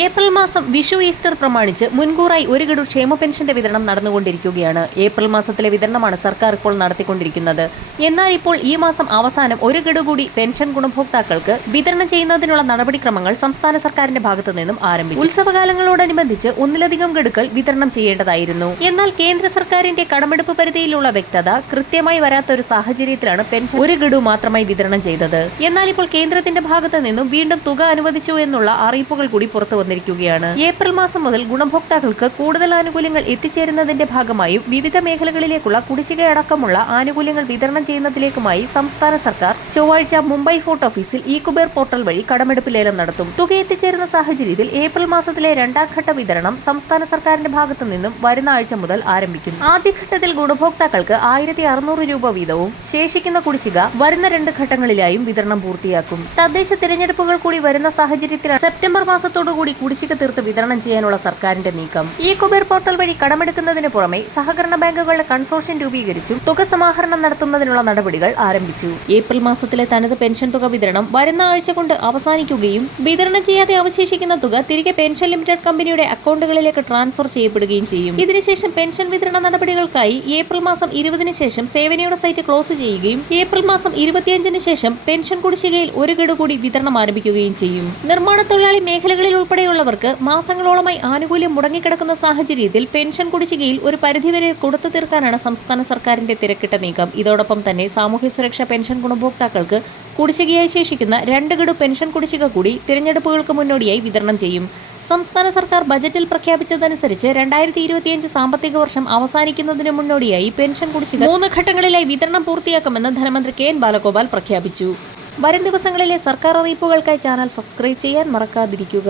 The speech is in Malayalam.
ഏപ്രിൽ മാസം വിഷു ഈസ്റ്റർ പ്രമാണിച്ച് മുൻകൂറായി ഒരു ഗഡു ക്ഷേമ പെൻഷന്റെ വിതരണം നടന്നുകൊണ്ടിരിക്കുകയാണ്. ഏപ്രിൽ മാസത്തിലെ വിതരണമാണ് സർക്കാർ ഇപ്പോൾ നടത്തിക്കൊണ്ടിരിക്കുന്നത്. എന്നാൽ ഇപ്പോൾ ഈ മാസം അവസാനം ഒരു ഗഡു കൂടി പെൻഷൻ ഗുണഭോക്താക്കൾക്ക് വിതരണം ചെയ്യുന്നതിനുള്ള നടപടിക്രമങ്ങൾ സംസ്ഥാന സർക്കാരിന്റെ ഭാഗത്തു നിന്നും ആരംഭിച്ചു. ഉത്സവകാലങ്ങളോടനുബന്ധിച്ച് ഒന്നിലധികം ഗഡുക്കൾ വിതരണം ചെയ്യേണ്ടതായിരുന്നു. എന്നാൽ കേന്ദ്ര സർക്കാരിന്റെ കടമെടുപ്പ് പരിധിയിലുള്ള വ്യക്തത കൃത്യമായി വരാത്ത ഒരു സാഹചര്യത്തിലാണ് പെൻഷൻ ഒരു ഗഡു മാത്രമായി വിതരണം ചെയ്തത്. എന്നാൽ ഇപ്പോൾ കേന്ദ്രത്തിന്റെ ഭാഗത്തു നിന്നും വീണ്ടും തുക അനുവദിച്ചു എന്നുള്ള അറിയിപ്പുകൾ കൂടി പുറത്തു വന്നിരിക്കുകയാണ്. ഏപ്രിൽ മാസം മുതൽ ഗുണഭോക്താക്കൾക്ക് കൂടുതൽ ആനുകൂല്യങ്ങൾ എത്തിച്ചേരുന്നതിന്റെ ഭാഗമായും വിവിധ മേഖലകളിലേക്കുള്ള കുടിശ്ശിക അടക്കമുള്ള ആനുകൂല്യങ്ങൾ വിതരണം ചെയ്യുന്നതിലേക്കുമായി സംസ്ഥാന സർക്കാർ ചൊവ്വാഴ്ച മുംബൈ ഫോർട്ട് ഓഫീസിൽ ഇ കുബേർ പോർട്ടൽ വഴി കടമെടുപ്പ് ലേലം നടത്തും. തുക എത്തിച്ചേരുന്ന സാഹചര്യത്തിൽ ഏപ്രിൽ മാസത്തിലെ രണ്ടാം ഘട്ട വിതരണം സംസ്ഥാന സർക്കാരിന്റെ ഭാഗത്തു നിന്നും വരുന്ന ആഴ്ച മുതൽ ആരംഭിക്കും. ആദ്യഘട്ടത്തിൽ ഗുണഭോക്താക്കൾക്ക് ആയിരത്തി അറുന്നൂറ് രൂപ വീതവും ശേഷിക്കുന്ന കുടിശ്ശിക വരുന്ന രണ്ട് ഘട്ടങ്ങളിലായും വിതരണം പൂർത്തിയാക്കും. തദ്ദേശ തിരഞ്ഞെടുപ്പുകൾ കൂടി വരുന്ന സാഹചര്യത്തിലാണ് സെപ്റ്റംബർ മാസത്തോടുകൂടി കുടിശ്ശിക തീർത്ത് വിതരണം ചെയ്യാനുള്ള സർക്കാരിന്റെ നീക്കം. ഈ കുബേർ പോർട്ടൽ വഴി കടമെടുക്കുന്നതിന് പുറമെ സഹകരണ ബാങ്കുകളുടെ കൺസോർഷ്യം രൂപീകരിച്ചും തുക സമാഹരണം നടത്തുന്നതിനുള്ള നടപടികൾ ആരംഭിച്ചു. ഏപ്രിൽ മാസത്തിലെ തനത് പെൻഷൻ തുക വിതരണം വരുന്ന ആഴ്ച കൊണ്ട് അവസാനിക്കുകയും വിതരണം ചെയ്യാതെ അവശേഷിക്കുന്ന തുക തിരികെ പെൻഷൻ ലിമിറ്റഡ് കമ്പനിയുടെ അക്കൗണ്ടുകളിലേക്ക് ട്രാൻസ്ഫർ ചെയ്യപ്പെടുകയും ചെയ്യും. ഇതിനുശേഷം പെൻഷൻ വിതരണ നടപടികൾക്കായി ഏപ്രിൽ മാസം ഇരുപതിന് ശേഷം സേവനയുടെ സൈറ്റ് ക്ലോസ് ചെയ്യുകയും ഏപ്രിൽ മാസം ഇരുപത്തിയഞ്ചിന് ശേഷം പെൻഷൻ കുടിശ്ശികയിൽ ഒരു ഗഡു കൂടി വിതരണം ആരംഭിക്കുകയും ചെയ്യും. നിർമ്മാണ തൊഴിലാളി മേഖലകളിൽ ഉൾപ്പെടെയുള്ളവർക്ക് മാസങ്ങളോളമായി ആനുകൂല്യം മുടങ്ങിക്കിടക്കുന്ന സാഹചര്യത്തിൽ പെൻഷൻ കുടിശ്ശികയിൽ ഒരു പരിധിവരെ കൊടുത്തു തീർക്കാനാണ് സംസ്ഥാന സർക്കാരിന്റെ തിരക്കിട്ട നീക്കം. ഇതോടൊപ്പം തന്നെ സാമൂഹ്യ സുരക്ഷാ പെൻഷൻ ഗുണഭോക്താക്കൾക്ക് കുടിശ്ശികയായി ശേഷിക്കുന്ന രണ്ട് ഗഡു പെൻഷൻ കുടിശ്ശിക കൂടി തിരഞ്ഞെടുപ്പുകൾക്ക് മുന്നോടിയായി വിതരണം ചെയ്യും. സംസ്ഥാന സർക്കാർ ബജറ്റിൽ പ്രഖ്യാപിച്ചതനുസരിച്ച് രണ്ടായിരത്തി ഇരുപത്തിയഞ്ച് സാമ്പത്തിക വർഷം അവസാനിക്കുന്നതിന് മുന്നോടിയായി പെൻഷൻ കുടിശ്ശിക മൂന്ന് ഘട്ടങ്ങളിലായി വിതരണം പൂർത്തിയാക്കുമെന്ന് ധനമന്ത്രി കെ എൻ ബാലഗോപാൽ പ്രഖ്യാപിച്ചു. വരും ദിവസങ്ങളിലെ സർക്കാർ അറിയിപ്പുകൾക്കായി ചാനൽ സബ്സ്ക്രൈബ് ചെയ്യാൻ മറക്കാതിരിക്കുക.